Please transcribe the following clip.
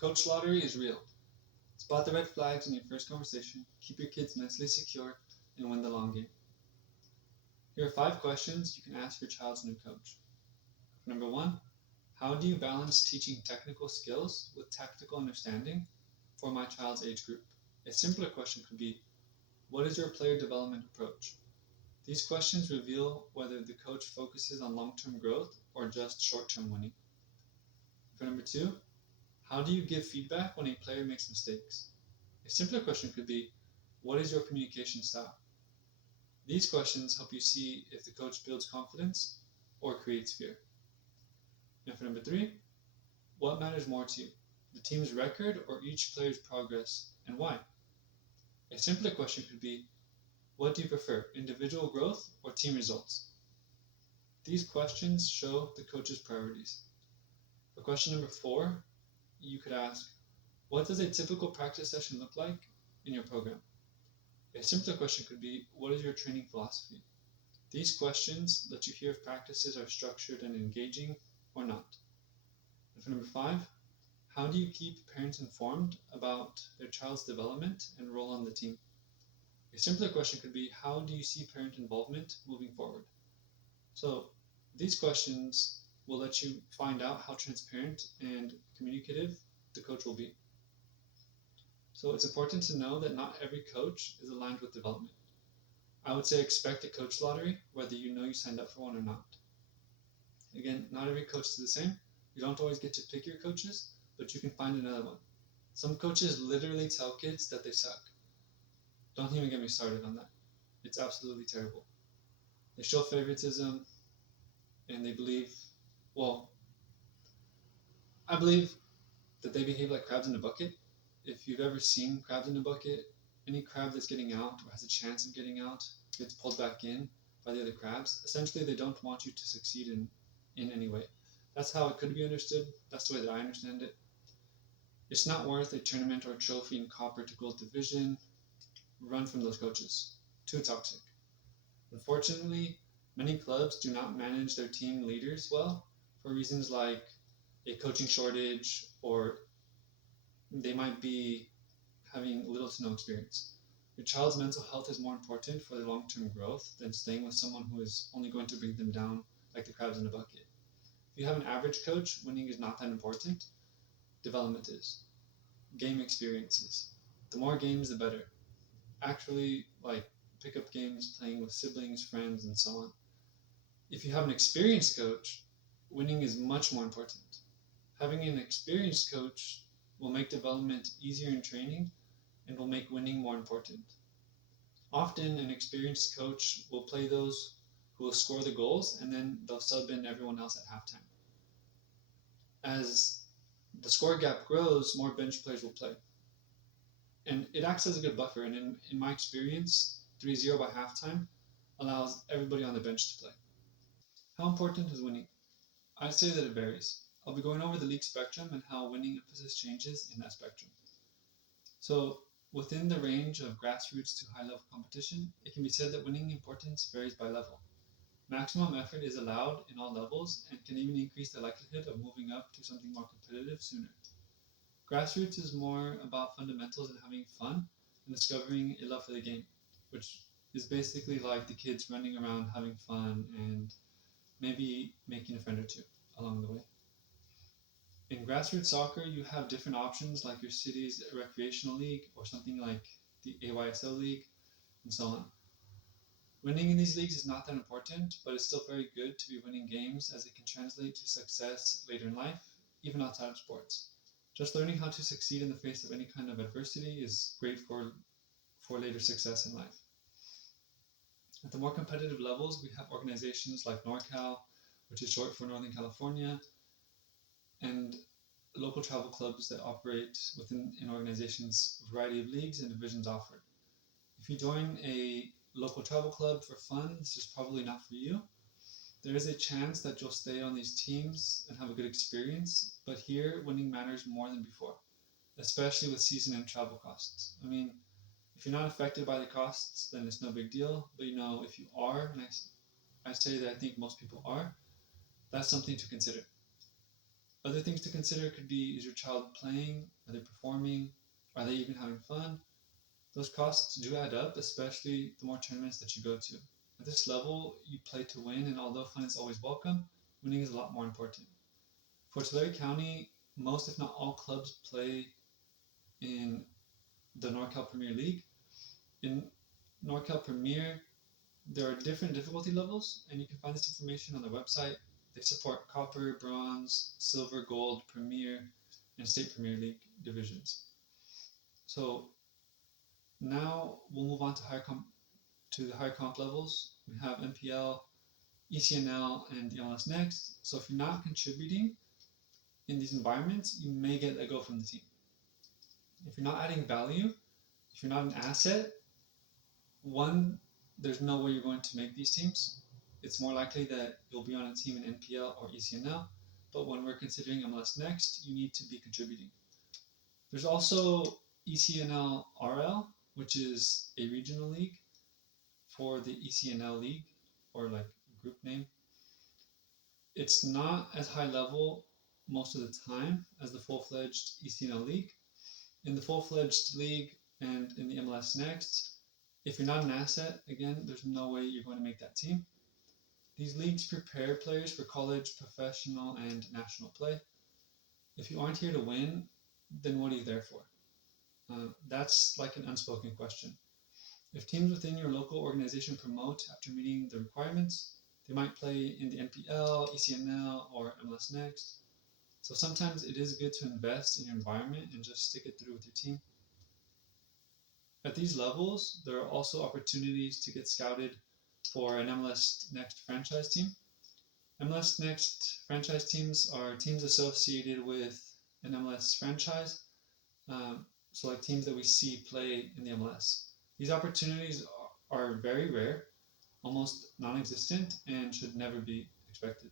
coach lottery is real. Spot the red flags in your first conversation, keep your kids mentally secure, and win the long game. Here are 5 questions you can ask your child's new coach. Number 1, how do you balance teaching technical skills with tactical understanding for my child's age group? A simpler question could be, what is your player development approach? These questions reveal whether the coach focuses on long-term growth or just short-term winning. For number 2, how do you give feedback when a player makes mistakes? A simpler question could be, what is your communication style? These questions help you see if the coach builds confidence or creates fear. And for number 3, what matters more to you, the team's record or each player's progress, and why? A simpler question could be, what do you prefer, individual growth or team results? These questions show the coach's priorities. For question number 4, you could ask, what does a typical practice session look like in your program? A simpler question could be, what is your training philosophy? These questions let you hear if practices are structured and engaging or not. And for number 5, how do you keep parents informed about their child's development and role on the team? A simpler question could be, how do you see parent involvement moving forward? So these questions will let you find out how transparent and communicative the coach will be. So it's important to know that not every coach is aligned with development. I would say expect a coach lottery, whether you know you signed up for one or not. Again, not every coach is the same. You don't always get to pick your coaches, but you can find another one. Some coaches literally tell kids that they suck. Don't even get me started on that. It's absolutely terrible. They show favoritism and they believe, I believe that they behave like crabs in a bucket. If you've ever seen crabs in a bucket, any crab that's getting out or has a chance of getting out gets pulled back in by the other crabs. Essentially, they don't want you to succeed in any way. That's how it could be understood. That's the way that I understand it. It's not worth a tournament or a trophy in copper to gold division. Run from those coaches. Too toxic. Unfortunately, many clubs do not manage their team leaders well for reasons like a coaching shortage, or they might be having little to no experience. Your child's mental health is more important for their long-term growth than staying with someone who is only going to bring them down like the crabs in a bucket. If you have an average coach, winning is not that important. Development is. Game experiences. The more games, the better. Actually, like pickup games, playing with siblings, friends, and so on. If you have an experienced coach, winning is much more important. Having an experienced coach will make development easier in training and will make winning more important. Often, an experienced coach will play those who will score the goals, and then they'll sub in everyone else at halftime. As the score gap grows, more bench players will play. And it acts as a good buffer, and in my experience, 3-0 by halftime allows everybody on the bench to play. How important is winning? I'd say that it varies. I'll be going over the league spectrum and how winning emphasis changes in that spectrum. So, within the range of grassroots to high-level competition, it can be said that winning importance varies by level. Maximum effort is allowed in all levels and can even increase the likelihood of moving up to something more competitive sooner. Grassroots is more about fundamentals and having fun and discovering a love for the game, which is basically like the kids running around having fun and maybe making a friend or two along the way. In grassroots soccer, you have different options like your city's recreational league or something like the AYSL league and so on. Winning in these leagues is not that important, but it's still very good to be winning games as it can translate to success later in life, even outside of sports. Just learning how to succeed in the face of any kind of adversity is great for later success in life. At the more competitive levels, we have organizations like NorCal, which is short for Northern California, and local travel clubs that operate within an organization's variety of leagues and divisions offered. If you join a local travel club for fun, this is probably not for you. There is a chance that you'll stay on these teams and have a good experience, but here winning matters more than before, especially with season and travel costs. I mean, if you're not affected by the costs, then it's no big deal, but if you are, and I say that I think most people are, that's something to consider. Other things to consider could be, is your child playing? Are they performing? Are they even having fun? Those costs do add up, especially the more tournaments that you go to. At this level, you play to win, and although fun is always welcome, winning is a lot more important. For Tulare County, most if not all clubs play in the NorCal Premier League. In NorCal Premier, there are different difficulty levels, and you can find this information on their website. They support Copper, Bronze, Silver, Gold, Premier, and State Premier League divisions. So now we'll move on to the higher comp levels. We have NPL, ECNL, and the MLS Next. So if you're not contributing in these environments, you may get a go from the team. If you're not adding value, if you're not an asset, one, there's no way you're going to make these teams. It's more likely that you'll be on a team in NPL or ECNL, but when we're considering MLS Next, you need to be contributing. There's also ECNL RL, which is a regional league for the ECNL league, or like group name. It's not as high level most of the time as the full-fledged ECNL league. In the full-fledged league and in the MLS Next, if you're not an asset, again, there's no way you're going to make that team. These leagues prepare players for college, professional, and national play. If you aren't here to win, then what are you there for? That's like an unspoken question. If teams within your local organization promote after meeting the requirements, they might play in the NPL, ECNL, or MLS Next. So sometimes it is good to invest in your environment and just stick it through with your team. At these levels, there are also opportunities to get scouted for an MLS Next franchise team. MLS Next franchise teams are teams associated with an MLS franchise, so like teams that we see play in the MLS. These opportunities are very rare, almost non-existent, and should never be expected.